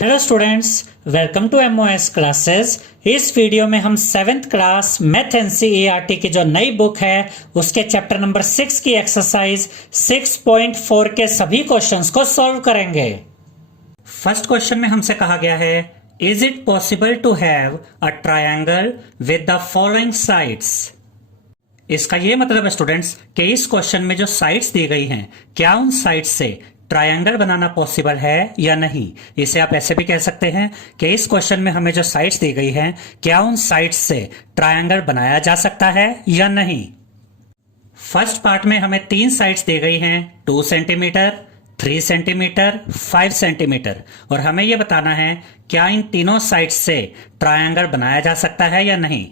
Hello students, welcome to MOS classes. इस video में हम 7th क्लास मैथ एनसीईआरटी की जो नई बुक है उसके चैप्टर नंबर 6 की एक्सरसाइज 6.4 के सभी क्वेश्चंस को सॉल्व करेंगे। फर्स्ट क्वेश्चन में हमसे कहा गया है, is it possible to have a triangle with the following sides. इसका यह मतलब है स्टूडेंट्स कि इस क्वेश्चन में जो साइड्स दी गई हैं, क्या उन साइड्स से ट्रायंगल बनाना पॉसिबल है या नहीं। इसे आप ऐसे भी कह सकते हैं कि इस क्वेश्चन में हमें जो साइड्स दी गई हैं, क्या उन साइड्स से ट्रायंगल बनाया जा सकता है या नहीं। फर्स्ट पार्ट में हमें 3 साइड्स दी गई हैं, 2 सेंटीमीटर, 3 सेंटीमीटर, 5 सेंटीमीटर, और हमें यह बताना है क्या इन तीनों साइड्स से ट्रायंगल बनाया जा सकता है या नहीं।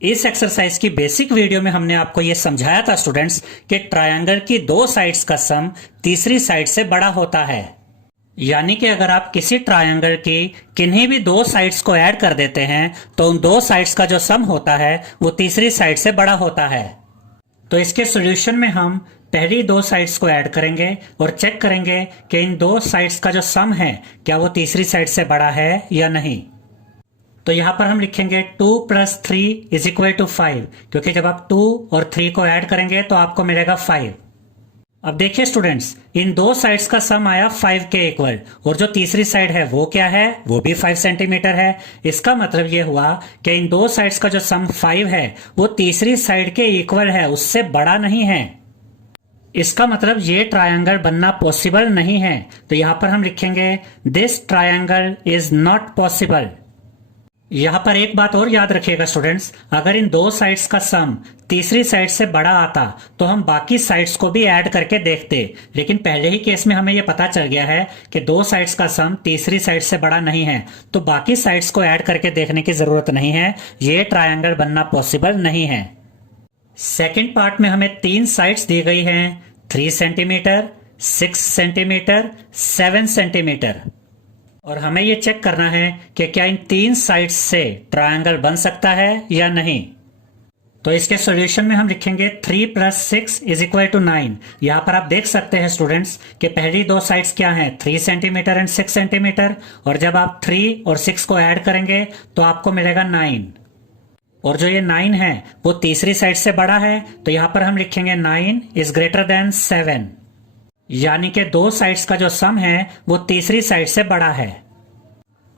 इस एक्सरसाइज की बेसिक वीडियो में हमने आपको यह समझाया था स्टूडेंट्स कि ट्रायंगल की 2 साइड्स का सम तीसरी साइड से बड़ा होता है। यानी कि अगर आप किसी ट्रायंगल की किन्हीं भी 2 साइड्स को ऐड कर देते हैं तो उन 2 साइड्स का जो सम होता है वो तीसरी साइड से बड़ा होता है। तो इसके सॉल्यूशन में हम पहली 2 साइड्स को ऐड करेंगे और चेक करेंगे कि इन 2 साइड्स का जो सम है क्या वो तीसरी साइड से बड़ा है या नहीं। तो यहां पर हम लिखेंगे 2 + 3 = 5, क्योंकि जब आप 2 और 3 को ऐड करेंगे तो आपको मिलेगा 5। अब देखिए स्टूडेंट्स, इन 2 साइड्स का सम आया 5 के इक्वल, और जो तीसरी साइड है वो क्या है, वो भी 5 सेंटीमीटर है। इसका मतलब ये हुआ कि इन 2 साइड्स का जो सम 5 है वो तीसरी साइड के इक्वल है, उससे बड़ा नहीं है। इसका मतलब ये ट्रायंगल बनना पॉसिबल नहीं है। तो यहां पर हम लिखेंगे this triangle is not possible. यहां पर एक बात और याद रखिएगा स्टूडेंट्स, अगर इन 2 साइड्स का सम तीसरी साइड से बड़ा आता तो हम बाकी साइड्स को भी ऐड करके देखते, लेकिन पहले ही केस में हमें यह पता चल गया है कि 2 साइड्स का सम तीसरी साइड से बड़ा नहीं है, तो बाकी साइड्स को ऐड करके देखने की जरूरत नहीं है। यह ट्रायंगल बनना पॉसिबल नहीं है। सेकेंड पार्ट में हमें 3 साइड्स दी गई हैं, 3 सेंटीमीटर, 6 सेंटीमीटर, 7 सेंटीमीटर, और हमें यह चेक करना है कि क्या इन 3 साइड्स से ट्रायंगल बन सकता है या नहीं। तो इसके सॉल्यूशन में हम लिखेंगे 3 + 6 = 9। यहां पर आप देख सकते हैं स्टूडेंट्स कि पहली 2 साइड्स क्या हैं, 3 सेंटीमीटर एंड 6 सेंटीमीटर, और जब आप 3 और 6 को ऐड करेंगे तो आपको मिलेगा 9, और जो ये 9 है वो तीसरी साइड से बड़ा है, तो यहां पर हम लिखेंगे 9 > 7, यानी कि 2 साइड्स का जो सम है वो तीसरी साइड से बड़ा है।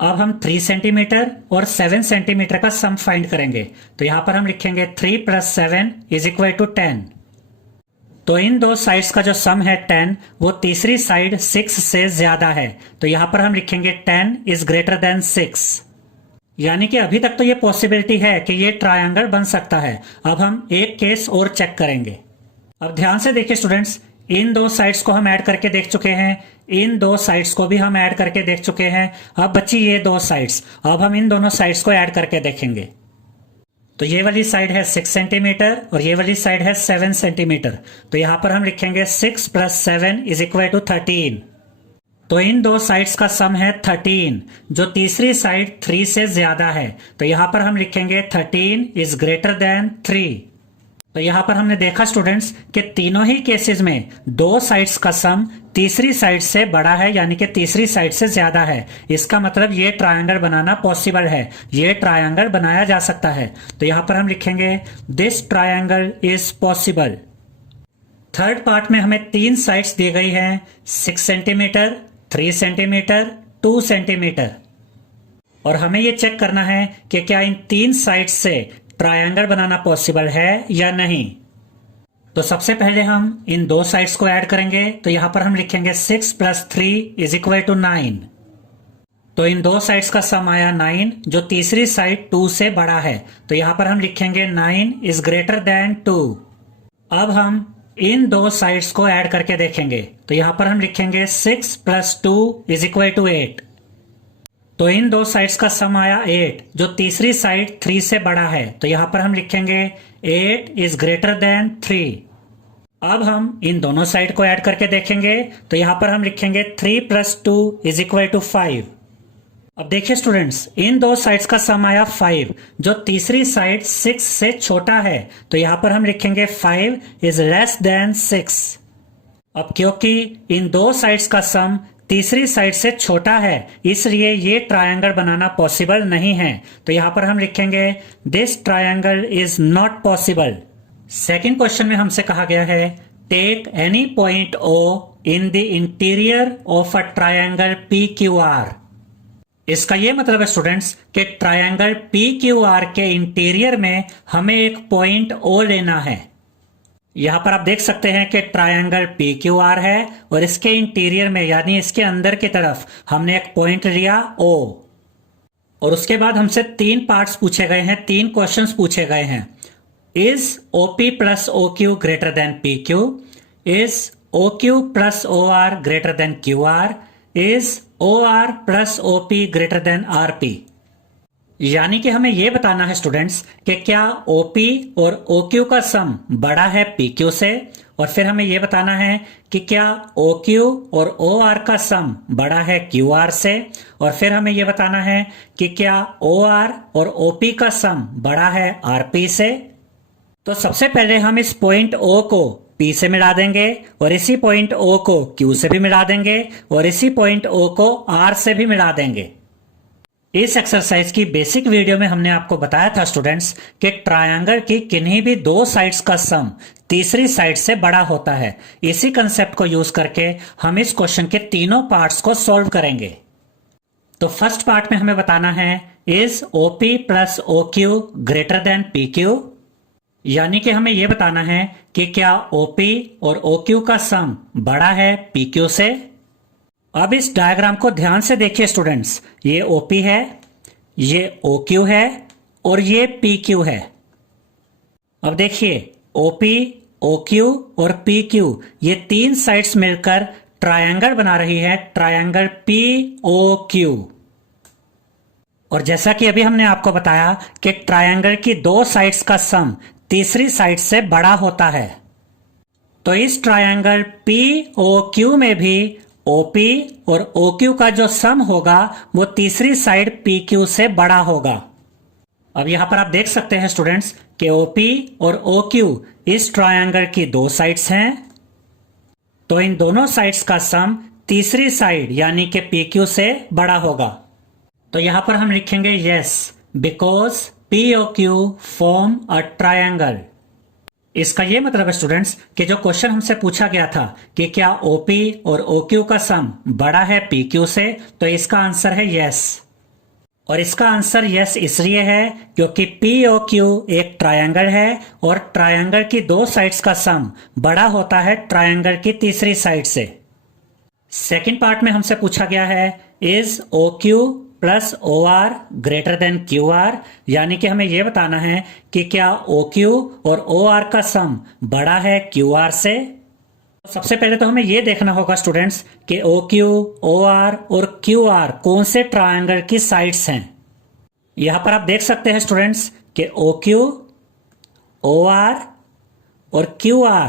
अब हम 3 सेंटीमीटर और 7 सेंटीमीटर का सम फाइंड करेंगे। तो यहां पर हम लिखेंगे 3 + 7 = 10। तो इन 2 साइड्स का जो सम है 10, वो तीसरी साइड 6 से ज्यादा है, तो यहां पर हम लिखेंगे 10 > 6। यानी कि अभी तक तो ये पॉसिबिलिटी है कि ये ट्रायंगल बन सकता है। अब हम एक केस और चेक करेंगे। अब ध्यान से देखिए स्टूडेंट्स, इन 2 साइड्स को हम ऐड करके देख चुके हैं, इन 2 साइड्स को भी हम ऐड करके देख चुके हैं। अब बची ये 2 साइड्स, अब हम इन दोनों साइड्स को ऐड करके देखेंगे। तो ये वाली साइड है 6 सेंटीमीटर और ये वाली साइड है 7 सेंटीमीटर, तो यहां पर हम लिखेंगे 6 + 7 = 13। तो इन 2 साइड्स का सम है 13, जो तीसरी साइड 3 से ज्यादा है, तो यहां पर हम लिखेंगे 13 > 3। तो यहां पर हमने देखा स्टूडेंट्स कि तीनों ही केसेस में 2 साइड्स का सम तीसरी साइड से बड़ा है, यानी कि तीसरी साइड से ज्यादा है। इसका मतलब ये ट्रायंगल बनाना पॉसिबल है, ये ट्रायंगल बनाया जा सकता है। तो यहां पर हम लिखेंगे this triangle is possible. Third part में हमें 3 साइड्स दी गई हैं, 6 सेंटीमीटर, 3 सेंटीमीटर, 2 सेंटीमीटर, और हमें यह चेक करना है कि क्या इन 3 साइड्स से ट्रायंगल बनाना पॉसिबल है या नहीं। तो सबसे पहले हम इन 2 साइड्स को ऐड करेंगे। तो यहां पर हम लिखेंगे 6 + 3 = 9। तो इन 2 साइड्स का सम आया 9, जो तीसरी साइड 2 से बड़ा है, तो यहां पर हम लिखेंगे 9 > 2। अब हम इन 2 साइड्स को ऐड करके देखेंगे। तो यहां पर हम लिखेंगे 6 + 2 = 8। तो इन 2 साइड्स का सम आया 8, जो तीसरी साइड 3 से बड़ा है, तो यहां पर हम लिखेंगे 8 > 3। अब हम इन दोनों साइड को ऐड करके देखेंगे। तो यहां पर हम लिखेंगे 3 + 2 = 5। अब देखिए स्टूडेंट्स, इन 2 साइड्स का सम आया 5, जो तीसरी साइड 6 से छोटा है, तो यहां पर हम लिखेंगे 5 > 6। अब क्योंकि इन 2 साइड्स का सम तीसरी साइड से छोटा है, इसलिए ये ट्रायंगल बनाना पॉसिबल नहीं है। तो यहां पर हम लिखेंगे this triangle is not possible. Second question में हमसे कहा गया है take any point O in the interior of a triangle P Q R. इसका यह मतलब है स्टूडेंट्स कि ट्रायंगल पी क्यू आर के इंटीरियर में हमें एक पॉइंट ओ लेना है। यहां पर आप देख सकते हैं कि ट्रायंगल पी क्यू आर है और इसके इंटीरियर में यानी इसके अंदर की तरफ हमने एक पॉइंट लिया ओ। और उसके बाद हमसे 3 पार्ट्स पूछे गए हैं, 3 क्वेश्चंस पूछे गए हैं। Is OP plus O Q greater than P Q? Is O Q plus O R greater than Q R? Is O R plus O P greater than R P? यानी कि हमें यह बताना है स्टूडेंट्स कि क्या OP और OQ का सम बड़ा है PQ से, और फिर हमें यह बताना है कि क्या OQ और OR का सम बड़ा है QR से, और फिर हमें यह बताना है कि क्या OR और OP का सम बड़ा है RP से। तो सबसे पहले हम इस पॉइंट O को P से मिला देंगे और इसी पॉइंट O को Q से भी मिला देंगे और इसी पॉइंट O को R से भी मिला देंगे। इस एक्सरसाइज की बेसिक वीडियो में हमने आपको बताया था स्टूडेंट्स कि ट्रायंगल की किन्हीं भी 2 साइड्स का सम तीसरी साइड से बड़ा होता है। इसी कंसेप्ट को यूज करके हम इस क्वेश्चन के तीनों पार्ट्स को सॉल्व करेंगे। तो फर्स्ट पार्ट में हमें बताना है is OP plus OQ greater than PQ? यानी कि हमें यह बताना है कि क्या OP और OQ का सम बड़ा है PQ से। अब इस डायग्राम को ध्यान से देखिए स्टूडेंट्स, ये OP है, ये OQ है और ये PQ है। अब देखिए OP, OQ और PQ ये 3 साइड्स मिलकर ट्रायंगल बना रही है, ट्रायंगल POQ। और जैसा कि अभी हमने आपको बताया कि ट्रायंगल की 2 साइड्स का सम तीसरी साइड से बड़ा होता है। तो इस ट्रायंगल POQ में भी OP और OQ का जो सम होगा वो तीसरी साइड PQ से बड़ा होगा। अब यहां पर आप देख सकते हैं स्टूडेंट्स कि OP और OQ इस ट्रायंगल की 2 साइड्स हैं। तो इन दोनों साइड्स का सम तीसरी साइड यानी कि PQ से बड़ा होगा। तो यहां पर हम लिखेंगे yes because POQ form a triangle. इसका यह मतलब है स्टूडेंट्स कि जो क्वेश्चन हमसे पूछा गया था कि क्या OP और OQ का सम बड़ा है PQ से, तो इसका आंसर है यस। और इसका आंसर यस इसलिए है क्योंकि POQ एक ट्रायंगल है और ट्रायंगल की 2 साइड्स का सम बड़ा होता है ट्रायंगल की तीसरी साइड से। सेकेंड पार्ट में हमसे पूछा गया है is OQ plus OR greater than QR? यानी कि हमें यह बताना है कि क्या OQ और OR का सम बड़ा है QR से। सबसे पहले तो हमें यह देखना होगा स्टूडेंट्स कि OQ, OR और QR कौन से ट्रायंगल की साइड्स हैं। यहां पर आप देख सकते हैं स्टूडेंट्स कि OQ, OR और QR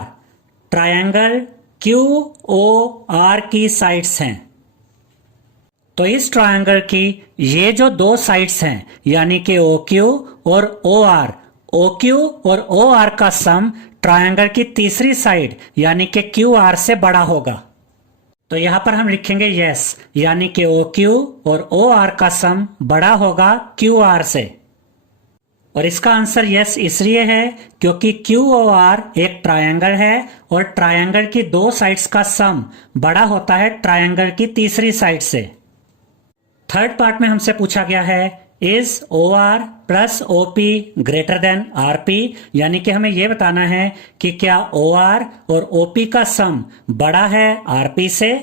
ट्रायंगल QOR की साइड्स हैं। तो इस ट्रायंगल की ये जो 2 साइड्स हैं यानी कि OQ और OQ और OR का सम ट्रायंगल की तीसरी साइड यानी कि QR से बड़ा होगा। तो यहां पर हम लिखेंगे यस यानी कि OQ और OR का सम बड़ा होगा QR से। और इसका आंसर यस इसलिए है क्योंकि QOR एक ट्रायंगल है और ट्रायंगल की 2 साइड्स का सम बड़ा होता है ट्रायंगल की तीसरी साइड से। थर्ड पार्ट में हमसे पूछा गया है is OR plus OP greater than RP? यानी कि हमें यह बताना है कि क्या OR और OP का सम बड़ा है RP से।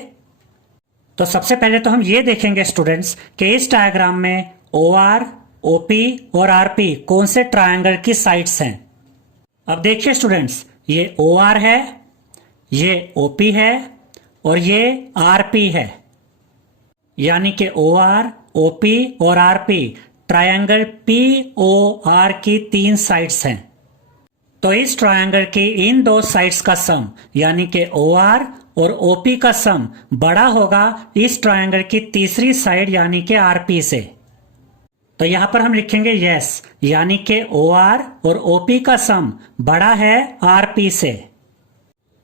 तो सबसे पहले तो हम ये देखेंगे स्टूडेंट्स कि इस डायग्राम में OR, OP और RP कौन से ट्रायंगल की साइड्स हैं। अब देखिए स्टूडेंट्स, ये OR है, ये OP है और ये RP है। यानी कि OR, OP और RP ट्रायंगल POR की 3 साइड्स हैं। तो इस ट्रायंगल की इन 2 साइड्स का सम यानी कि OR और OP का सम बड़ा होगा इस ट्रायंगल की तीसरी साइड यानी कि RP से। तो यहां पर हम लिखेंगे यस यानी कि OR और OP का सम बड़ा है RP से।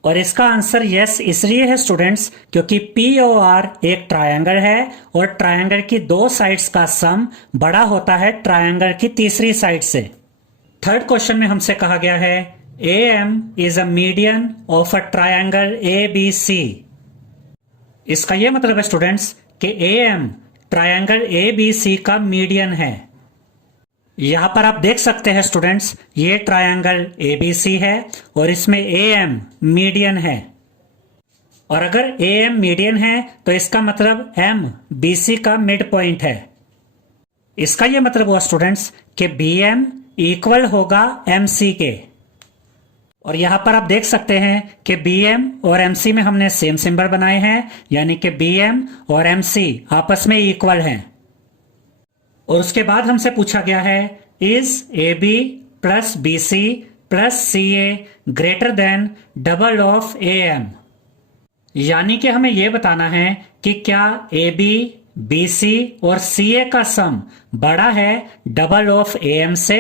और इसका आंसर यस इसलिए है स्टूडेंट्स क्योंकि POR एक ट्रायंगल है और ट्रायंगल की दो साइड्स का सम बड़ा होता है ट्रायंगल की तीसरी साइड से। थर्ड क्वेश्चन में हमसे कहा गया है AM is a median of a triangle ABC। इसका यह मतलब है स्टूडेंट्स कि AM ट्रायंगल ABC का मीडियन है। यहां पर आप देख सकते हैं स्टूडेंट्स, ये ट्रायंगल ABC है और इसमें AM मीडियन है। और अगर AM मीडियन है तो इसका मतलब M BC का मिड पॉइंट है। इसका यह मतलब हुआ स्टूडेंट्स कि BM इक्वल होगा MC के। और यहां पर आप देख सकते हैं कि BM और MC में हमने सेम सिंबल बनाए हैं, यानी कि BM और MC आपस में इक्वल हैं। और उसके बाद हमसे पूछा गया है is AB plus BC plus CA greater than double of AM। यानी कि हमें यह बताना है कि क्या AB, BC और CA का सम बड़ा है डबल ऑफ AM से।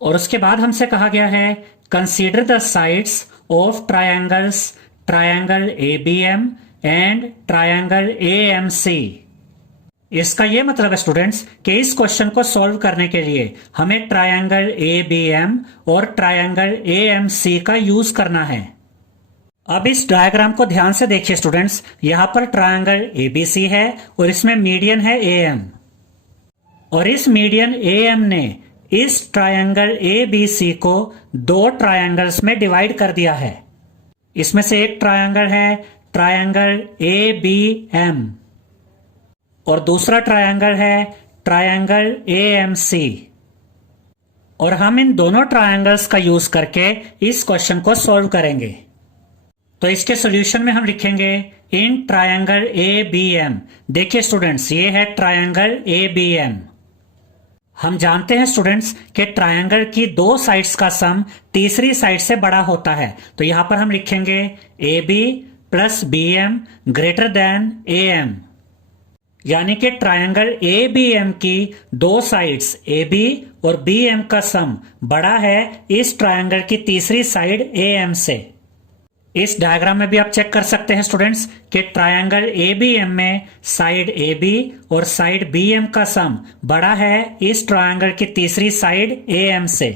और उसके बाद हमसे कहा गया है consider the sides of triangles triangle ABM and triangle AMC। इसका यह मतलब है स्टूडेंट्स कि इस क्वेश्चन को सॉल्व करने के लिए हमें ट्रायंगल ABM और ट्रायंगल AMC का यूज करना है। अब इस डायग्राम को ध्यान से देखिए स्टूडेंट्स, यहां पर ट्रायंगल ABC है और इसमें मीडियन है AM। और इस मीडियन AM ने इस ट्रायंगल ABC को दो ट्रायंगल्स में डिवाइड कर दिया है। इसमें से एक ट्रायंगल है ट्रायंगल ABM और दूसरा ट्रायंगल है ट्रायंगल AMC। और हम इन दोनों ट्रायंगल्स का यूज करके इस क्वेश्चन को सॉल्व करेंगे। तो इसके सॉल्यूशन में हम लिखेंगे इन ट्रायंगल ABM। देखिए स्टूडेंट्स, ये है ट्रायंगल ABM। हम जानते हैं स्टूडेंट्स कि ट्रायंगल की दो साइड्स का सम तीसरी साइड से बड़ा होता है। तो यहां पर हम लिखेंगे AB plus BM greater than AM। यानी कि ट्रायंगल ABM की दो साइड्स AB और BM का सम बड़ा है इस ट्रायंगल की तीसरी साइड AM से। इस डायग्राम में भी आप चेक कर सकते हैं स्टूडेंट्स कि ट्रायंगल ABM में साइड AB और साइड BM का सम बड़ा है इस ट्रायंगल की तीसरी साइड AM से।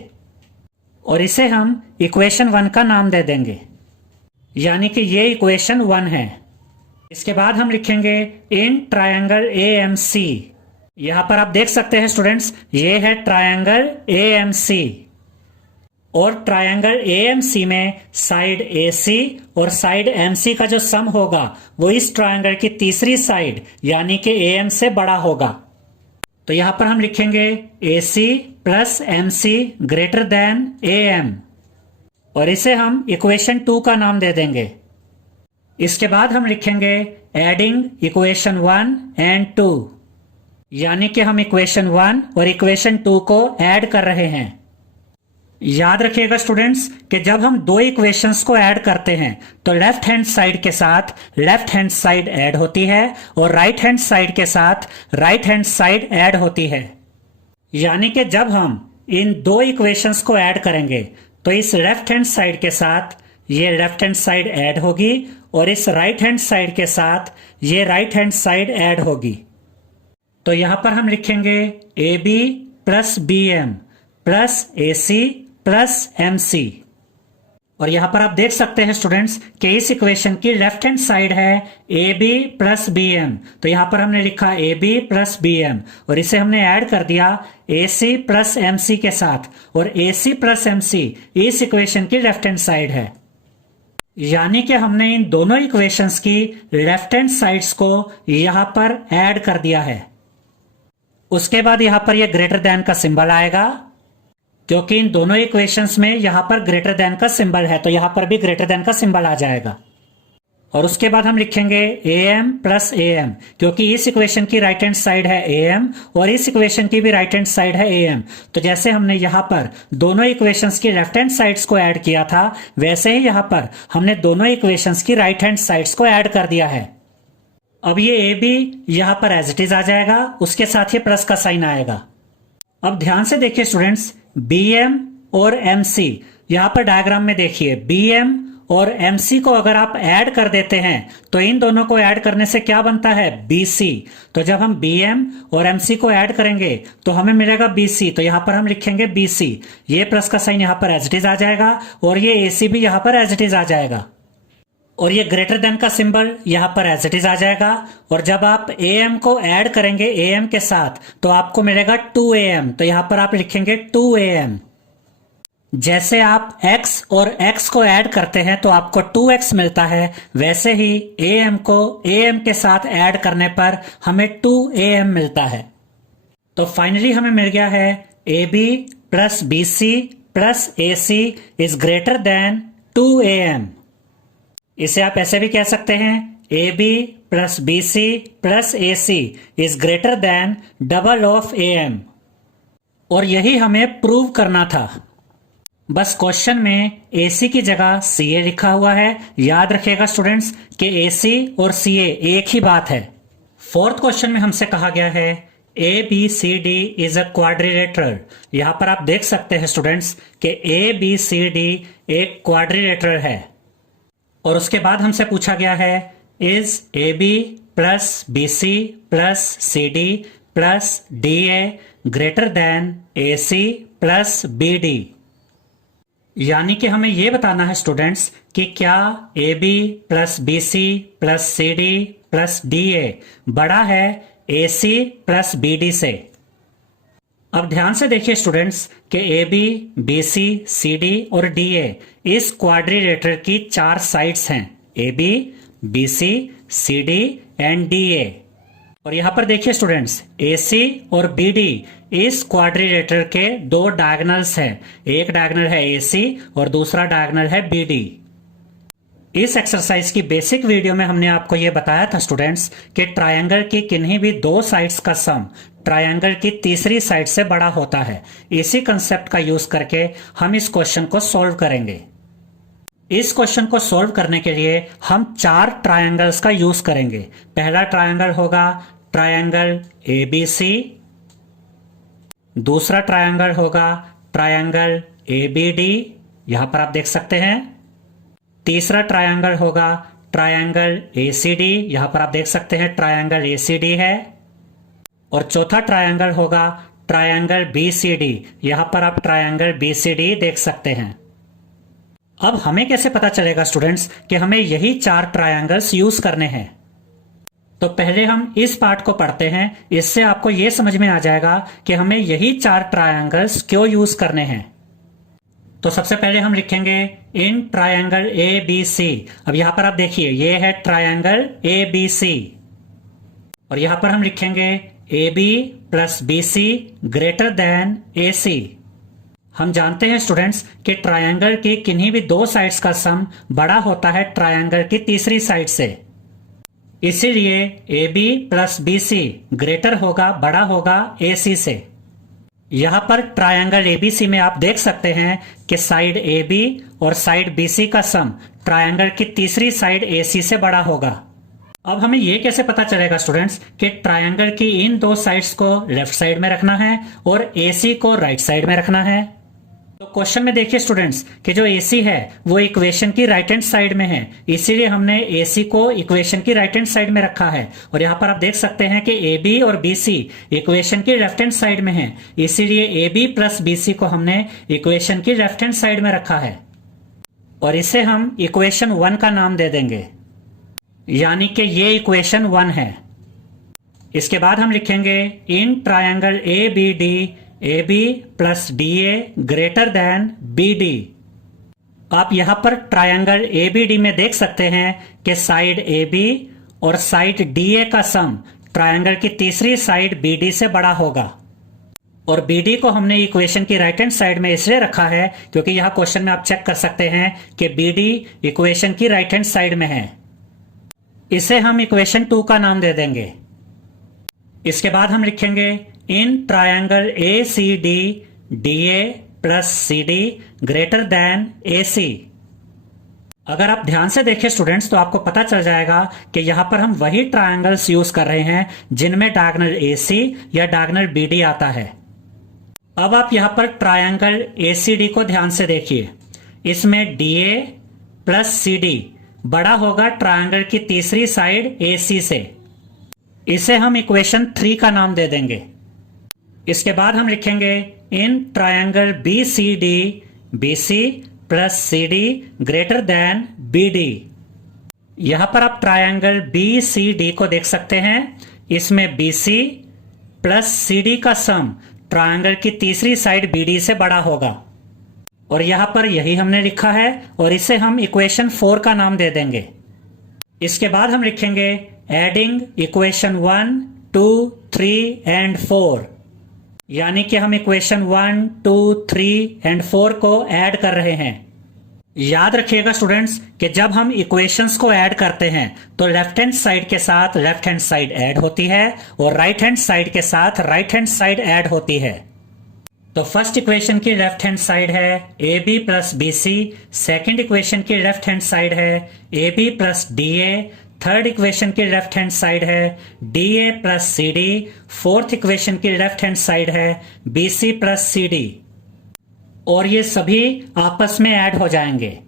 और इसे हम इक्वेशन 1 का नाम दे देंगे, यानी कि ये इक्वेशन 1 है। इसके बाद हम लिखेंगे इन ट्रायंगल AMC। यहां पर आप देख सकते हैं स्टूडेंट्स, ये है ट्रायंगल AMC। और ट्रायंगल AMC में साइड AC और साइड MC का जो सम होगा वो इस ट्रायंगल की तीसरी साइड यानी कि AM से बड़ा होगा। तो यहां पर हम लिखेंगे AC plus MC greater than AM और इसे हम इक्वेशन 2 का नाम दे देंगे। इसके बाद हम लिखेंगे एडिंग इक्वेशन 1 एंड 2, यानी कि हम इक्वेशन 1 और इक्वेशन 2 को ऐड कर रहे हैं। याद रखिएगा स्टूडेंट्स कि जब हम दो इक्वेशंस को ऐड करते हैं तो लेफ्ट हैंड साइड के साथ लेफ्ट हैंड साइड ऐड होती है और राइट हैंड साइड के साथ राइट हैंड साइड ऐड होती है। यानी कि जब हम इन दो इक्वेशंस को ऐड करेंगे तो इस लेफ्ट हैंड साइड के साथ ये लेफ्ट हैंड साइड ऐड होगी और इस राइट हैंड साइड के साथ ये राइट हैंड साइड ऐड होगी। तो यहां पर हम लिखेंगे AB plus BM plus AC plus MC। और यहां पर आप देख सकते हैं स्टूडेंट्स कि इस इक्वेशन की लेफ्ट हैंड साइड है AB प्लस BM। तो यहां पर हमने लिखा AB प्लस BM और इसे हमने ऐड कर दिया AC प्लस MC के साथ, और AC प्लस MC इस इक्वेशन की लेफ्ट हैंड साइड है। यानी कि हमने इन दोनों इक्वेशंस की लेफ्ट हैंड साइड्स को यहां पर ऐड कर दिया है। उसके बाद यहां पर यह ग्रेटर देन का सिंबल आएगा, क्योंकि इन दोनों इक्वेशंस में यहां पर ग्रेटर देन का सिंबल है, तो यहां पर भी ग्रेटर देन का सिंबल आ जाएगा। और उसके बाद हम लिखेंगे AM प्लस AM, क्योंकि इस इक्वेशन की राइट हैंड साइड है AM और इस इक्वेशन की भी राइट हैंड साइड है AM। तो जैसे हमने यहां पर दोनों इक्वेशंस की लेफ्ट हैंड साइड्स को ऐड किया था, वैसे ही यहां पर हमने दोनों इक्वेशंस की राइट हैंड साइड्स को ऐड कर दिया है। अब ये AB यहां पर एज इट इज आ जाएगा, उसके साथ ही प्लस का साइन आएगा। अब ध्यान से देखिए स्टूडेंट्स, BM और MC, यहां पर डायग्राम में देखिए BM और MC को अगर आप ऐड कर देते हैं तो इन दोनों को ऐड करने से क्या बनता है, BC। तो जब हम BM और MC को ऐड करेंगे तो हमें मिलेगा BC, तो यहां पर हम लिखेंगे BC। ये प्लस का साइन यहां पर एज इट इज आ जाएगा और ये AC भी यहां पर एज इट इज आ जाएगा और ये ग्रेटर देन का सिंबल यहां पर एज इट इज आ जाएगा। और जब आप AM को ऐड करेंगे AM के साथ तो आपको मिलेगा 2AM, तो यहां पर आप लिखेंगे 2AM। जैसे आप x और x को ऐड करते हैं तो आपको 2x मिलता है, वैसे ही AM को AM के साथ ऐड करने पर हमें 2AM मिलता है। तो फाइनली हमें मिल गया है AB plus BC plus AC is greater than 2AM। इसे आप ऐसे भी कह सकते हैं AB plus BC plus AC is greater than double of AM। और यही हमें प्रूव करना था। बस क्वेश्चन में AC की जगह CA लिखा हुआ है। याद रखिएगा स्टूडेंट्स कि AC और CA एक ही बात है। फोर्थ क्वेश्चन में हमसे कहा गया है ABCD इज अ क्वाड्रिलेटरल। यहां पर आप देख सकते हैं स्टूडेंट्स कि ABCD एक क्वाड्रिलेटरल है। और उसके बाद हमसे पूछा गया है is AB plus BC plus CD plus DA greater than AC plus BD। यानी कि हमें यह बताना है स्टूडेंट्स कि क्या AB plus BC plus CD plus DA बड़ा है AC प्लस BD से। अब ध्यान से देखिए स्टूडेंट्स कि AB, BC, CD और DA इस क्वाड्रिलेटरल की 4 साइड्स हैं, AB, BC, CD and DA। और यहां पर देखिए स्टूडेंट्स AC और BD इस क्वाड्रिलेटरल के 2 डायगोनल्स हैं, एक डायगोनल है AC और दूसरा डायगोनल है BD। इस एक्सरसाइज की बेसिक वीडियो में हमने आपको यह बताया था स्टूडेंट्स कि ट्रायंगल की किन्हीं भी 2 साइड्स का सम ट्रायंगल की तीसरी साइड से बड़ा होता है। इसी कंसेप्ट का यूज करके हम इस क्वेश्चन को सॉल्व करेंगे। इस क्वेश्चन को सॉल्व करने के लिए हम 4 ट्रायंगल्स का यूज करेंगे। पहला ट्रायंगल होगा ट्रायंगल ABC, दूसरा ट्रायंगल होगा ट्रायंगल ABD, यहां पर आप देख सकते हैं। तीसरा ट्रायंगल होगा ट्रायंगल ACD, यहां पर आप देख सकते हैं ट्रायंगल ACD है। और चौथा ट्रायंगल होगा ट्रायंगल BCD, यहां पर आप ट्रायंगल BCD देख सकते हैं। अब हमें कैसे पता चलेगा स्टूडेंट्स कि हमें यही 4 ट्रायंगल्स यूज करने हैं। तो पहले हम इस पार्ट को पढ़ते हैं, इससे आपको यह समझ में आ जाएगा कि हमें यही 4 ट्रायंगल्स क्यों यूज करने हैं। तो सबसे पहले हम लिखेंगे इन ट्रायंगल ABC। अब यहां पर आप देखिए यह है ट्रायंगल ABC और यहां पर हम लिखेंगे AB plus BC greater than AC। हम जानते हैं स्टूडेंट्स कि ट्रायंगल की किन्हीं भी 2 साइड्स का सम बड़ा होता है ट्रायंगल की तीसरी साइड से। इसीलिए AB प्लस BC ग्रेटर होगा, बड़ा होगा AC से। यहां पर ट्रायंगल ABC में आप देख सकते हैं कि साइड AB और साइड BC का सम ट्रायंगल की तीसरी साइड AC से बड़ा होगा। अब हमें यह कैसे पता चलेगा स्टूडेंट्स कि ट्रायंगल की इन 2 साइड्स को लेफ्ट साइड में रखना है और AC को राइट साइड में रखना है। तो क्वेश्चन में देखिए स्टूडेंट्स कि जो AC है वो इक्वेशन की राइट हैंड साइड में है, इसीलिए हमने AC को इक्वेशन की राइट हैंड साइड में रखा है। और यहां पर आप देख सकते हैं कि AB और BC इक्वेशन की लेफ्ट हैंड साइड में है, इसीलिए AB प्लस BC को हमने इक्वेशन की लेफ्ट हैंड साइड में रखा है और इसे हम इक्वेशन 1 का नाम दे देंगे, यानी कि ये इक्वेशन 1 है। इसके बाद हम लिखेंगे in triangle ABD AB plus DA greater than BD। आप यहां पर ट्रायंगल ABD में देख सकते हैं कि साइड AB और साइड DA का सम ट्रायंगल की तीसरी साइड BD से बड़ा होगा। और BD को हमने इक्वेशन की राइट हैंड साइड में इसलिए रखा है क्योंकि यहां क्वेश्चन में आप चेक कर सकते हैं कि BD इक्वेशन की राइट हैंड साइड में है। इसे हम इक्वेशन 2 का नाम दे देंगे। इसके बाद हम लिखेंगे in triangle ACD DA plus CD greater than AC। अगर आप ध्यान से देखें स्टूडेंट्स तो आपको पता चल जाएगा कि यहां पर हम वही ट्रायंगल्स यूज कर रहे हैं जिनमें डायगोनल AC या डायगोनल BD आता है। अब आप यहां पर ट्रायंगल ACD को ध्यान से देखिए, इसमें DA प्लस सी डी बड़ा होगा ट्रायंगल की तीसरी साइड ए सी से। इसे हम इक्वेशन 3 का नाम दे देंगे। इसके बाद हम लिखेंगे in triangle B C D B C plus C D greater than B D. यहां पर आप ट्रायंगल बी सी डी को देख सकते हैं। इसमें B C plus C D का सम ट्रायंगल की तीसरी साइड बी डी से बड़ा होगा, और यहां पर यही हमने लिखा है, और इसे हम इक्वेशन 4 का नाम दे देंगे। इसके बाद हम लिखेंगे एडिंग इक्वेशन 1, 2, 3 एंड 4, यानी कि हम इक्वेशन 1, 2, 3 एंड 4 को ऐड कर रहे हैं। याद रखिएगा स्टूडेंट्स कि जब हम इक्वेशंस को ऐड करते हैं तो लेफ्ट हैंड साइड के साथ लेफ्ट हैंड साइड ऐड होती है और राइट हैंड साइड के साथ राइट हैंड साइड ऐड होती है। तो फर्स्ट इक्वेशन की लेफ्ट हैंड साइड है A B plus B C, second equation की लेफ्ट हैंड साइड है A B plus D A, third equation की लेफ्ट हैंड साइड है D A plus C D, fourth equation की left hand side है B C plus C D, और ये सभी आपस में ऐड हो जाएंगे।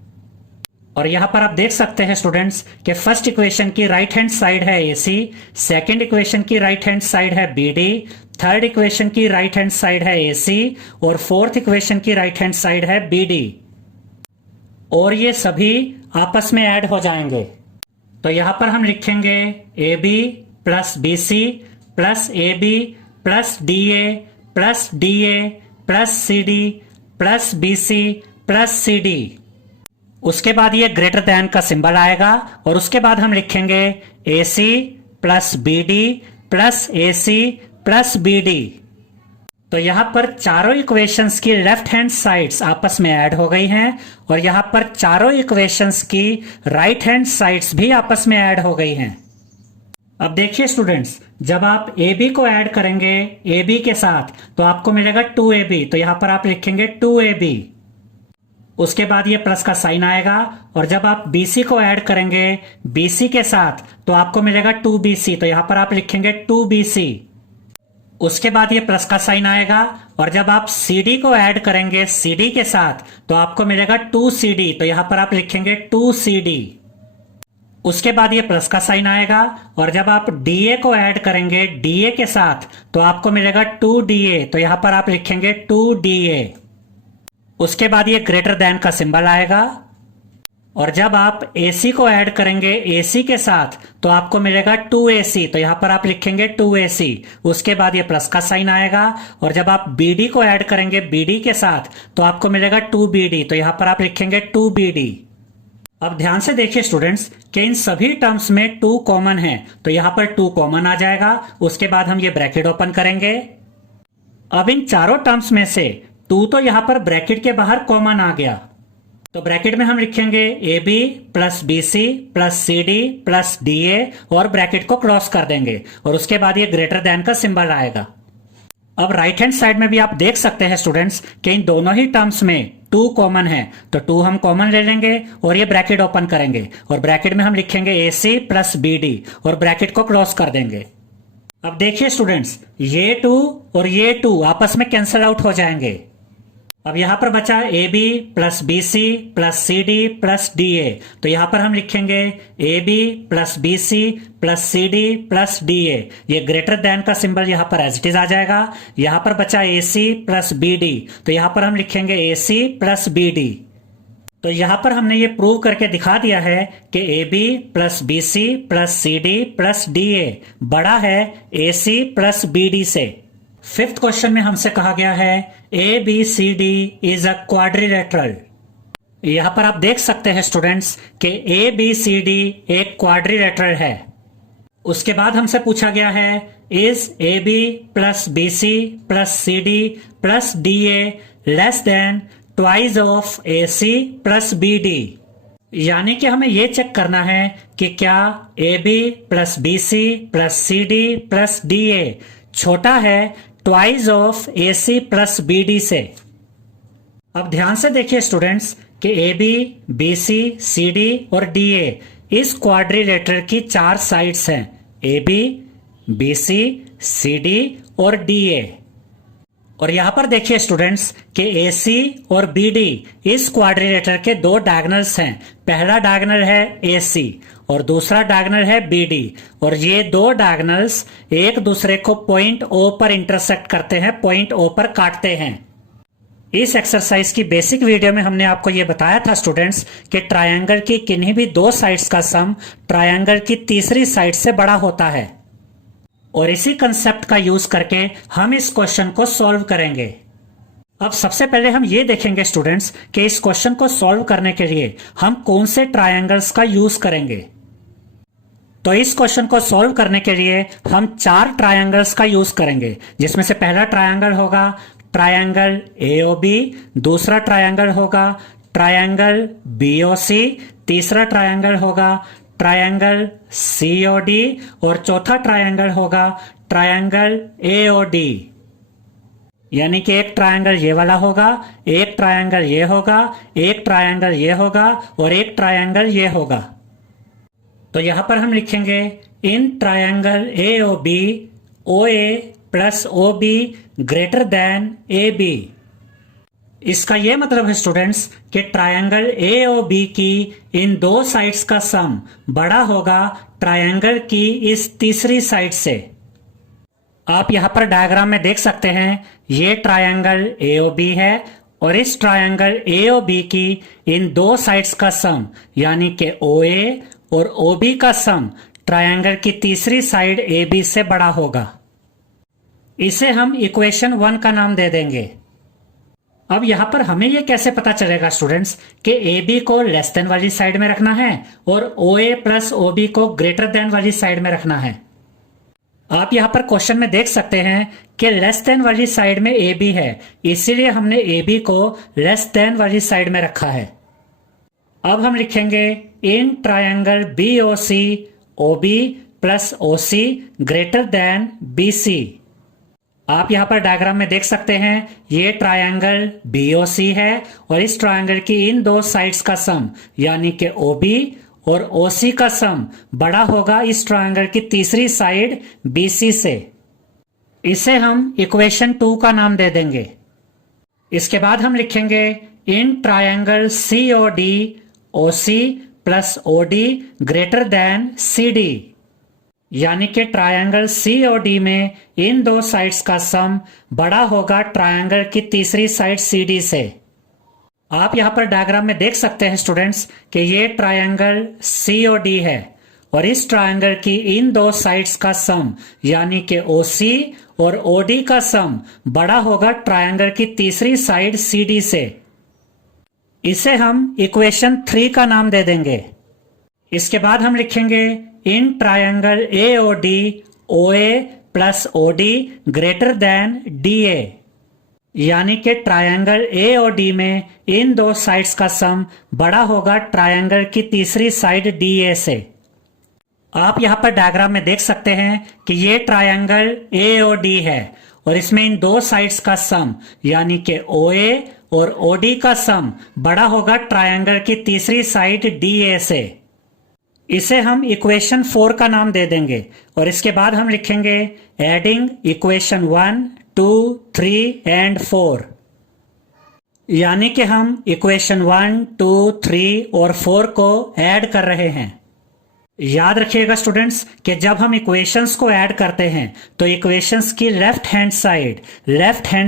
और यहां पर आप देख सकते हैं स्टूडेंट्स कि फर्स्ट इक्वेशन की राइट हैंड साइड है ए सी, सेकेंड इक्वेशन की राइट हैंड साइड है बी डी, थर्ड इक्वेशन की राइट हैंड साइड है ए सी, और फोर्थ इक्वेशन की राइट हैंड साइड है बी डी, और ये सभी आपस में ऐड हो जाएंगे। तो यहां पर हम लिखेंगे A B plus B C plus A B plus D A plus D A plus C D plus B C plus C D. उसके बाद ये ग्रेटर देन का सिंबल आएगा, और उसके बाद हम लिखेंगे A C plus B D plus A C plus B D. तो यहां पर चारों इक्वेशंस की लेफ्ट हैंड साइड्स आपस में ऐड हो गई हैं, और यहां पर चारों इक्वेशंस की राइट हैंड साइड्स भी आपस में ऐड हो गई हैं। अब देखिए स्टूडेंट्स, जब आप ए बी को ऐड करेंगे ए बी के साथ तो आपको मिलेगा 2ab, तो यहां पर आप लिखेंगे 2ab। उसके बाद ये प्लस का साइन आएगा, और जब आप BC को ऐड करेंगे BC के साथ तो आपको मिलेगा 2BC, तो यहां पर आप लिखेंगे 2BC। उसके बाद ये प्लस का साइन आएगा, और जब आप CD को ऐड करेंगे CD के साथ तो आपको मिलेगा 2CD, तो यहां पर आप लिखेंगे 2CD। उसके बाद ये प्लस का साइन आएगा, और जब आप DA को ऐड करेंगे DA के साथ तो आपको मिलेगा 2DA, तो यहां पर आप लिखेंगे 2DA। उसके बाद ये ग्रेटर देन का सिंबल आएगा, और जब आप AC को ऐड करेंगे AC के साथ तो आपको मिलेगा 2AC, तो यहां पर आप लिखेंगे 2AC। उसके बाद ये प्लस का साइन आएगा, और जब आप BD को ऐड करेंगे BD के साथ तो आपको मिलेगा 2BD, तो यहां पर आप लिखेंगे 2BD। अब ध्यान से देखिए स्टूडेंट्स कि इन सभी टर्म्स में 2 कॉमन है, तो यहां पर 2 कॉमन आ जाएगा। उसके बाद हम ये ब्रैकेट ओपन करेंगे। अब इन चारों टर्म्स में से 2 तो यहां पर ब्रैकेट के बाहर कॉमन आ गया, तो ब्रैकेट में हम लिखेंगे A B plus B C plus C D plus D A, और ब्रैकेट को क्रॉस कर देंगे, और उसके बाद ये ग्रेटर देन का सिंबल आएगा। अब राइट हैंड साइड में भी आप देख सकते हैं स्टूडेंट्स कि इन दोनों ही टर्म्स में 2 कॉमन है, तो 2 हम कॉमन ले लेंगे और ये ब्रैकेट ओपन करेंगे, और ब्रैकेट में हम लिखेंगे A C plus B D, और ब्रैकेट को क्रॉस कर देंगे। अब देखिए स्टूडेंट्स, ये 2 और ये 2 आपस में कैंसिल आउट हो जाएंगे। अब यहां पर बचा A B plus B C plus C D plus D A, तो यहां पर हम लिखेंगे A B plus B C plus C D plus D A. ये ग्रेटर देन का सिंबल यहां पर एज इट इज आ जाएगा। यहां पर बचा ए सी प्लस बी डी, तो यहां पर हम लिखेंगे A C plus B D. तो यहां पर हमने ये प्रूव करके दिखा दिया है कि A B plus B C plus C D plus D A बड़ा है A C plus B D से। 5th क्वेश्चन में हमसे कहा गया है A B C D is a quadrilateral. यहां पर आप देख सकते हैं स्टूडेंट्स कि ए बी सी डी एक क्वाड्रिलेटरल है। उसके बाद हमसे पूछा गया है is A B plus B C plus C D plus D A less than twice of A C plus B D. यानी कि हमें यह चेक करना है कि क्या A B plus B C plus C D plus D A छोटा है twice of A C plus B D से। अब ध्यान से देखिए स्टूडेंट्स कि A B B C C D और डी ए इस क्वाड्रिलेटरल की 4 साइड्स हैं, A B B C D और डी ए। और यहां पर देखिए स्टूडेंट्स कि AC और BD इस क्वाड्रिलेटर के दो डायगोनल्स हैं। पहला डायगोनल है AC और दूसरा डायगोनल है BD, और ये दो डायगोनल्स एक दूसरे को पॉइंट O पर इंटरसेक्ट करते हैं, पॉइंट O पर काटते हैं। इस एक्सरसाइज की बेसिक वीडियो में हमने आपको यह बताया था स्टूडेंट्स कि ट्रायंगल की किन्हीं भी दो साइड्स का सम ट्रायंगल की तीसरी साइड से बड़ा होता है, और इसी कंसेप्ट का यूज करके हम इस क्वेश्चन को सॉल्व करेंगे। अब सबसे पहले हम ये देखेंगे स्टूडेंट्स कि इस क्वेश्चन को सॉल्व करने के लिए हम कौन से ट्रायंगल्स का यूज करेंगे। तो इस क्वेश्चन को सॉल्व करने के लिए हम चार ट्रायंगल्स का यूज करेंगे, जिसमें से पहला ट्रायंगल होगा ट्रायंगल AOB, दूसरा ट्रायंगल होगा ट्रायंगल BOC, तीसरा ट्रायंगल होगा ट्रायंगल COD और चौथा ट्रायंगल होगा ट्रायंगल AOD। यानी कि एक ट्रायंगल ये वाला होगा, एक ट्रायंगल ये होगा, एक ट्रायंगल ये होगा और एक ट्रायंगल ये होगा। तो यहां पर हम लिखेंगे in triangle AOB OA plus OB greater than AB। इसका यह मतलब है स्टूडेंट्स कि ट्रायंगल AOB की इन दो साइड्स का सम बड़ा होगा ट्रायंगल की इस तीसरी साइड से। आप यहां पर डायग्राम में देख सकते हैं, ये ट्रायंगल AOB है और इस ट्रायंगल AOB की इन दो साइड्स का सम यानी कि OA और OB का सम ट्रायंगल की तीसरी साइड AB से बड़ा होगा। इसे हम इक्वेशन 1 का नाम दे देंगे। अब यहां पर हमें यह कैसे पता चलेगा स्टूडेंट्स कि AB को लेस देन वाली साइड में रखना है और OA प्लस OB को ग्रेटर देन वाली साइड में रखना है। आप यहां पर क्वेश्चन में देख सकते हैं कि लेस देन वाली साइड में AB है, इसीलिए हमने AB को लेस देन वाली साइड में रखा है। अब हम लिखेंगे in triangle BOC OB plus OC greater than BC। आप यहां पर डायग्राम में देख सकते हैं, ये ट्रायंगल BOC है और इस ट्रायंगल की इन दो साइड्स का सम यानी कि OB और OC का सम बड़ा होगा इस ट्रायंगल की तीसरी साइड BC से। इसे हम इक्वेशन 2 का नाम दे देंगे। इसके बाद हम लिखेंगे in triangle COD OC plus OD greater than CD। यानी कि ट्रायंगल COD में इन दो साइड्स का सम बड़ा होगा ट्रायंगल की तीसरी साइड CD से। आप यहां पर डायग्राम में देख सकते हैं स्टूडेंट्स कि ये ट्रायंगल COD है और इस ट्रायंगल की इन दो साइड्स का सम यानी कि OC और OD का सम बड़ा होगा ट्रायंगल की तीसरी साइड CD से। इसे हम इक्वेशन 3 का नाम दे देंगे। इसके बाद हम लिखेंगे in triangle AOD OA plus OD greater than DA। यानी कि ट्रायंगल AOD में इन दो साइड्स का सम बड़ा होगा ट्रायंगल की तीसरी साइड DA से। आप यहां पर डायग्राम में देख सकते हैं कि ये ट्रायंगल AOD है और इसमें इन दो साइड्स का सम यानी कि OA और OD का सम बड़ा होगा ट्रायंगल की तीसरी साइड DA से। इसे हम इक्वेशन 4 का नाम दे देंगे और इसके बाद हम लिखेंगे एडिंग इक्वेशन 1, 2, 3 एंड 4। यानी कि हम इक्वेशन 1, 2, 3 और 4 को ऐड कर रहे हैं। याद रखिएगा स्टूडेंट्स कि जब हम इक्वेशंस को ऐड करते हैं तो इक्वेशंस की लेफ्ट हैंड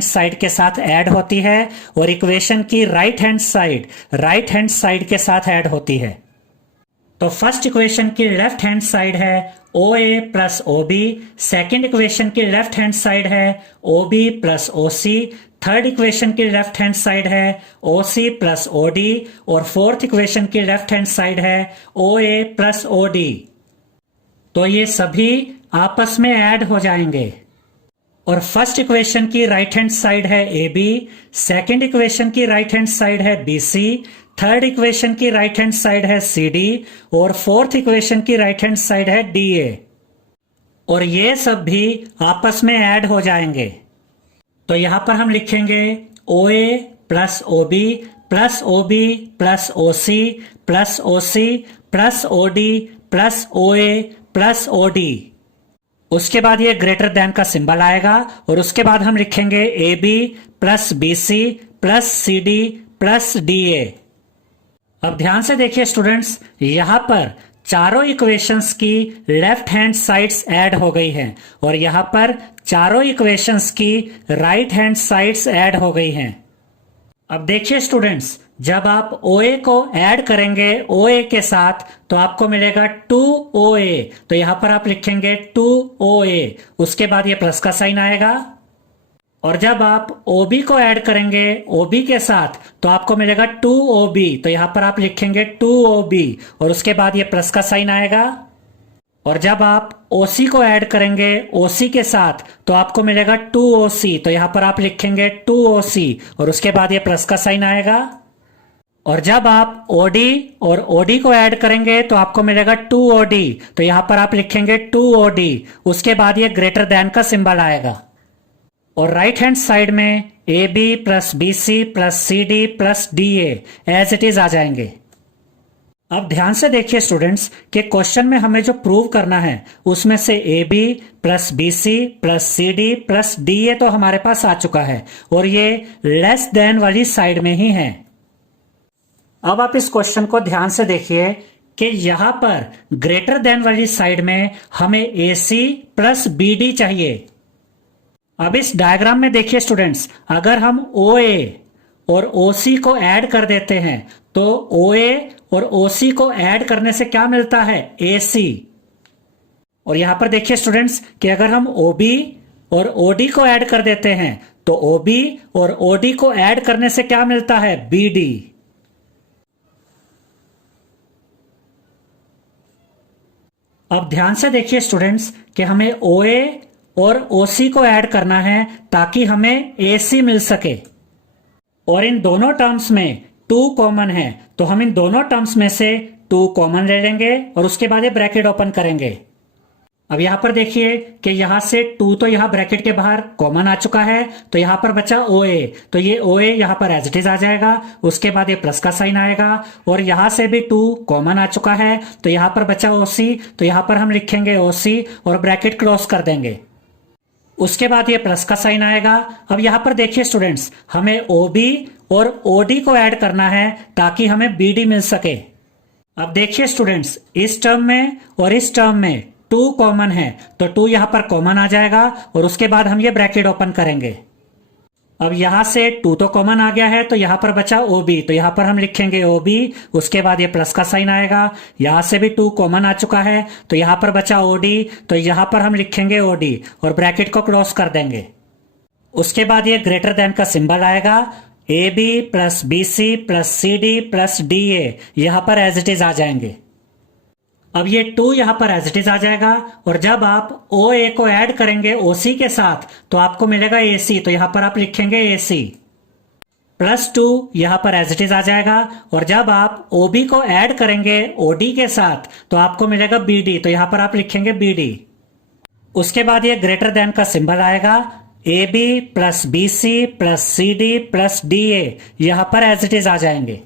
साइड के साथ ऐड होती है और इक्वेशन की राइट हैंड साइड के साथ ऐड होती है। तो फर्स्ट इक्वेशन की लेफ्ट हैंड साइड है OA plus OB, second equation की लेफ्ट हैंड साइड है OB plus OC, third equation की लेफ्ट हैंड साइड है OC प्लस OD और फोर्थ इक्वेशन की लेफ्ट हैंड साइड है OA प्लस OD। तो ये सभी आपस में ऐड हो जाएंगे और फर्स्ट इक्वेशन की राइट हैंड साइड है AB, सेकेंड इक्वेशन की राइट हैंड साइड है BC, थर्ड इक्वेशन की राइट हैंड साइड है CD और फोर्थ इक्वेशन की राइट हैंड साइड है DA। और ये सब भी आपस में ऐड हो जाएंगे। तो यहां पर हम लिखेंगे OA plus OB plus OB plus OC plus OC plus OD plus OA plus OD। उसके बाद ये ग्रेटर देन का सिंबल आएगा और उसके बाद हम लिखेंगे A B plus B C plus C D plus D A. अब ध्यान से देखिए स्टूडेंट्स, यहां पर चारों इक्वेशंस की लेफ्ट हैंड साइड्स ऐड हो गई हैं और यहां पर चारों इक्वेशंस की राइट हैंड साइड्स ऐड हो गई हैं। अब देखिए स्टूडेंट्स, जब आप OA को ऐड करेंगे OA के साथ तो आपको मिलेगा 2OA, तो यहां पर आप लिखेंगे 2OA, उसके बाद ये प्लस का साइन आएगा। और जब आप OB को ऐड करेंगे OB के साथ तो आपको मिलेगा 2OB, तो यहां पर आप लिखेंगे 2OB और उसके बाद ये प्लस का साइन आएगा। और जब आप OC को ऐड करेंगे OC के साथ तो आपको मिलेगा 2OC, तो यहां पर आप लिखेंगे 2OC और उसके बाद ये प्लस का साइन आएगा। और जब आप OD और OD को ऐड करेंगे तो आपको मिलेगा 2OD, तो यहां पर आप लिखेंगे 2OD, उसके बाद ये ग्रेटर देन का सिंबल आएगा। और राइट हैंड साइड में AB plus BC plus CD plus DA as it is आ जाएंगे। अब ध्यान से देखिए स्टूडेंट्स कि क्वेश्चन में हमें जो प्रूव करना है उसमें से AB plus BC plus CD plus DA तो हमारे पास आ चुका है और ये लेस देन वाली साइड में ही है। अब आप इस क्वेश्चन को ध्यान से देखिए कि यहां पर ग्रेटर देन वाली साइड में हमें AC प्लस BD चाहिए। अब इस डायग्राम में देखिए स्टूडेंट्स, अगर हम OA और OC को ऐड कर देते हैं तो OA और OC को ऐड करने से क्या मिलता है, AC। और यहां पर देखिए स्टूडेंट्स कि अगर हम OB और OD को ऐड कर देते हैं तो OB और OD को ऐड करने से क्या मिलता है, BD। अब ध्यान से देखिए स्टूडेंट्स कि हमें OA और OC को ऐड करना है ताकि हमें AC मिल सके। और इन दोनों टर्म्स में 2 कॉमन है तो हम इन दोनों टर्म्स में से 2 कॉमन ले लेंगे और उसके बाद ये ब्रैकेट ओपन करेंगे। अब यहां पर देखिए कि यहां से 2 तो यहां ब्रैकेट के बाहर कॉमन आ चुका है, तो यहां पर बचा OA, तो ये OA यहां पर एज इट इज आ जाएगा। उसके बाद ये प्लस का साइन आएगा और यहां से भी 2 कॉमन आ चुका है तो यहां पर बचा OC, तो यहां पर हम लिखेंगे OC और ब्रैकेट क्लोज कर देंगे। उसके बाद ये प्लस का साइन आएगा। अब यहां पर देखिए स्टूडेंट्स, हमें OB और OD को ऐड करना है ताकि हमें BD मिल सके। अब देखिए स्टूडेंट्स, इस टर्म में और इस टर्म में 2 कॉमन है तो 2 यहां पर कॉमन आ जाएगा और उसके बाद हम ये ब्रैकेट ओपन करेंगे। अब यहां से 2 तो कॉमन आ गया है तो यहां पर बचा OB, तो यहां पर हम लिखेंगे OB, उसके बाद ये प्लस का साइन आएगा। यहां से भी 2 कॉमन आ चुका है तो यहां पर बचा OD, तो यहां पर हम लिखेंगे OD और ब्रैकेट को क्लोज कर देंगे। उसके बाद ये ग्रेटर देन का सिंबल आएगा, AB plus BC plus CD plus DA यहां पर एज इट इज आ जाएंगे। अब ये 2 यहां पर एज इट इज आ जाएगा और जब आप OA को ऐड करेंगे OC के साथ तो आपको मिलेगा AC, तो यहां पर आप लिखेंगे AC प्लस 2 यहां पर एज इट इज आ जाएगा। और जब आप OB को ऐड करेंगे OD के साथ तो आपको मिलेगा BD, तो यहां पर आप लिखेंगे BD। उसके बाद ये ग्रेटर देन का सिंबल आएगा, AB plus BC plus CD plus DA यहां पर एज इट इज आ जाएंगे।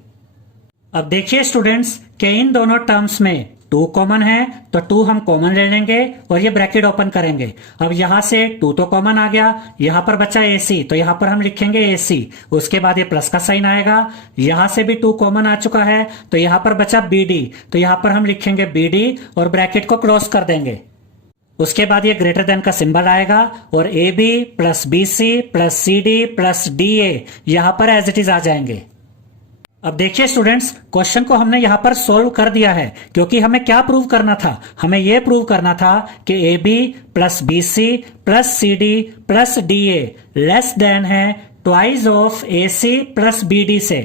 अब देखिए स्टूडेंट्स कि इन दोनों टर्म्स में 2 कॉमन है तो 2 हम कॉमन ले लेंगे और ये ब्रैकेट ओपन करेंगे। अब यहां से 2 तो कॉमन आ गया, यहां पर बचा AC, तो यहां पर हम लिखेंगे AC। उसके बाद ये प्लस का साइन आएगा। यहां से भी 2 कॉमन आ चुका है तो यहां पर बचा BD, तो यहां पर हम लिखेंगे BD और ब्रैकेट को क्लोज कर देंगे। उसके बाद ये ग्रेटर देन का सिंबल आएगा और AB plus BC plus CD plus DA यहां पर एज इट इज आ जाएंगे। अब देखिए स्टूडेंट्स, क्वेश्चन को हमने यहां पर सोल्व कर दिया है क्योंकि हमें क्या प्रूव करना था, हमें यह प्रूव करना था कि AB plus BC plus CD plus DA less than है twice of AC plus BD से।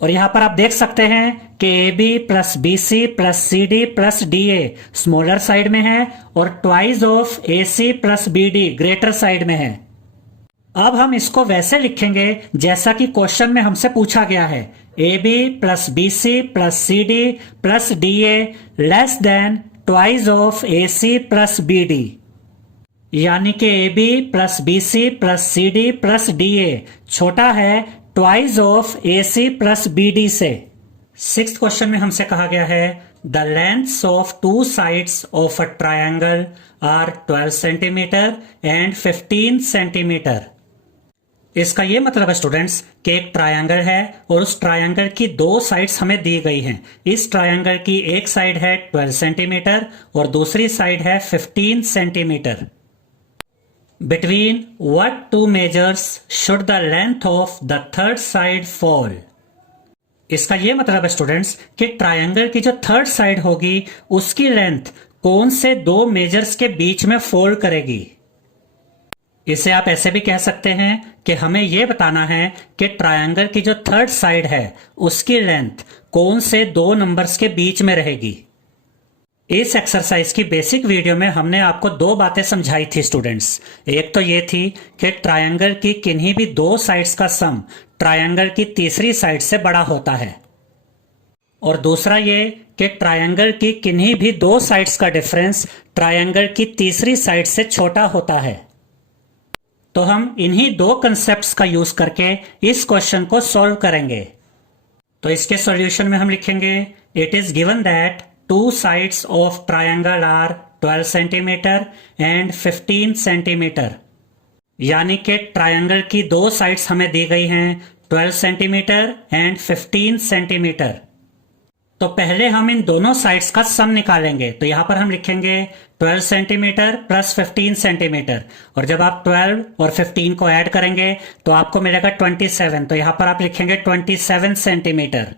और यहां पर आप देख सकते हैं कि AB plus BC plus CD plus DA smaller side में है और twice of AC plus BD greater side में है। अब हम इसको वैसे लिखेंगे जैसा कि क्वेश्चन में हमसे पूछा गया है, AB plus BC plus CD plus DA less than twice of AC plus BD, यानी कि AB plus BC plus CD plus DA छोटा है twice of AC plus BD से। 6th क्वेश्चन में हमसे कहा गया है The lengths of two sides of a triangle are 12 centimeter and 15 centimeter. इसका ये मतलब है स्टूडेंट्स कि एक ट्रायंगल है और उस ट्रायंगल की दो साइड्स हमें दी गई हैं। इस ट्रायंगल की एक साइड है 12 सेंटीमीटर और दूसरी साइड है 15 centimetre. Between what two measures should the length of the third side fall. इसका ये मतलब है स्टूडेंट्स कि ट्रायंगल की जो थर्ड साइड होगी उसकी लेंथ कौन से दो मेजर्स के बीच में फोल्ड करेगी। इसे आप ऐसे भी कह सकते हैं कि हमें यह बताना है कि ट्रायंगल की जो थर्ड साइड है उसकी लेंथ कौन से दो नंबर्स के बीच में रहेगी। इस एक्सरसाइज की बेसिक वीडियो में हमने आपको दो बातें समझाई थी स्टूडेंट्स। एक तो ये थी कि ट्रायंगल की किन्हीं भी दो साइड्स का सम ट्रायंगल की तीसरी साइड से बड़ा होता है, और दूसरा ये कि ट्रायंगल की किन्हीं भी दो साइड्स का डिफरेंस ट्रायंगल की तीसरी साइड से छोटा होता है। तो हम इन्हीं दो कंसेप्ट्स का यूज करके इस क्वेश्चन को सॉल्व करेंगे। तो इसके सॉल्यूशन में हम लिखेंगे it is given that two sides of triangle are 12 centimetre and 15 centimetre. यानी कि ट्रायंगल की दो साइड्स हमें दी गई हैं 12 सेंटीमीटर एंड 15 सेंटीमीटर। तो पहले हम इन दोनों साइड्स का सम निकालेंगे। तो यहां पर हम लिखेंगे 12 सेंटीमीटर प्लस 15 सेंटीमीटर, और जब आप 12 और 15 को ऐड करेंगे तो आपको मिलेगा 27। तो यहां पर आप लिखेंगे 27 सेंटीमीटर।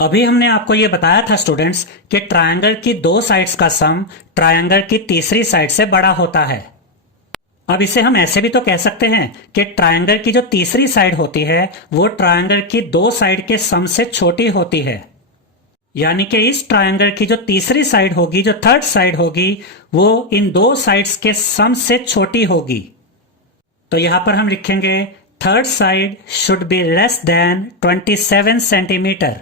अभी हमने आपको यह बताया था स्टूडेंट्स कि ट्रायंगल की दो साइड्स का सम ट्रायंगल की तीसरी साइड से बड़ा होता है। अब इसे हम ऐसे भी तो कह सकते हैं कि ट्रायंगल की जो तीसरी साइड होती है वो ट्रायंगल की दो साइड के सम से छोटी होती है। यानी कि इस ट्रायंगल की जो तीसरी साइड होगी, जो थर्ड साइड होगी, वो इन दो साइड्स के सम से छोटी होगी। तो यहां पर हम लिखेंगे third side should be less than 27 centimetre.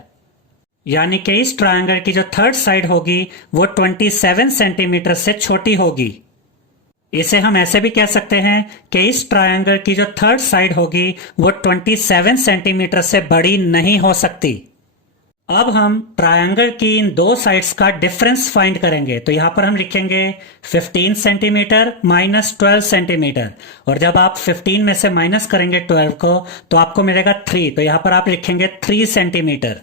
यानी कि इस ट्रायंगल की जो थर्ड साइड होगी वो 27 सेंटीमीटर से छोटी होगी। इसे हम ऐसे भी कह सकते हैं कि इस ट्रायंगल की जो थर्ड साइड होगी वो 27 सेंटीमीटर से बड़ी नहीं हो सकती। अब हम ट्रायंगल की इन दो साइड्स का डिफरेंस फाइंड करेंगे। तो यहां पर हम लिखेंगे 15 सेंटीमीटर माइनस 12 सेंटीमीटर, और जब आप 15 में से माइनस करेंगे 12 को तो आपको मिलेगा 3। तो यहां पर आप लिखेंगे 3 सेंटीमीटर।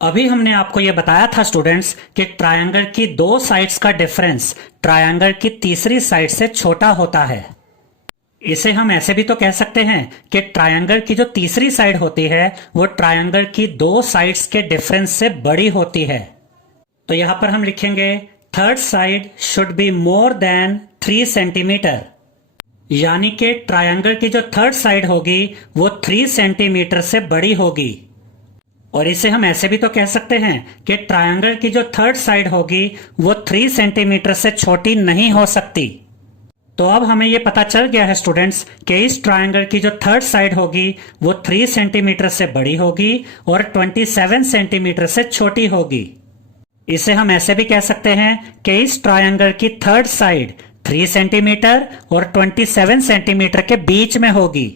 अभी हमने आपको यह बताया था स्टूडेंट्स कि ट्रायंगल की दो साइड्स का डिफरेंस ट्रायंगल की तीसरी साइड से छोटा होता है। इसे हम ऐसे भी तो कह सकते हैं कि ट्रायंगल की जो तीसरी साइड होती है वो ट्रायंगल की दो साइड्स के डिफरेंस से बड़ी होती है। तो यहां पर हम लिखेंगे third side should be more than 3 centimetre. यानी कि ट्रायंगल की जो थर्ड साइड होगी वो 3 सेंटीमीटर से बड़ी होगी। और इसे हम ऐसे भी तो कह सकते हैं कि ट्रायंगल की जो थर्ड साइड होगी वो 3 सेंटीमीटर से छोटी नहीं हो सकती। तो अब हमें यह पता चल गया है स्टूडेंट्स कि इस ट्रायंगल की जो थर्ड साइड होगी वो 3 सेंटीमीटर से बड़ी होगी और 27 सेंटीमीटर से छोटी होगी। इसे हम ऐसे भी कह सकते हैं कि इस ट्रायंगल की थर्ड साइड 3 सेंटीमीटर और 27 सेंटीमीटर के बीच में होगी।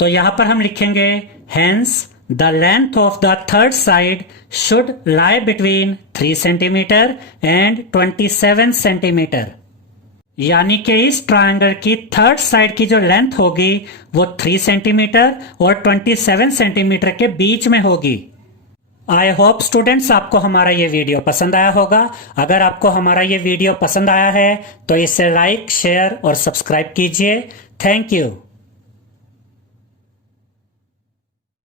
तो यहां पर हम लिखेंगे hence the length of the third side should lie between 3 centimetre and 27 centimetre. यानी कि इस ट्रायंगल की थर्ड साइड की जो लेंथ होगी वो 3 सेंटीमीटर और 27 सेंटीमीटर के बीच में होगी। आई होप स्टूडेंट्स आपको हमारा ये वीडियो पसंद आया होगा। अगर आपको हमारा ये वीडियो पसंद आया है तो इसे लाइक, शेयर और सब्सक्राइब कीजिए। Thank you.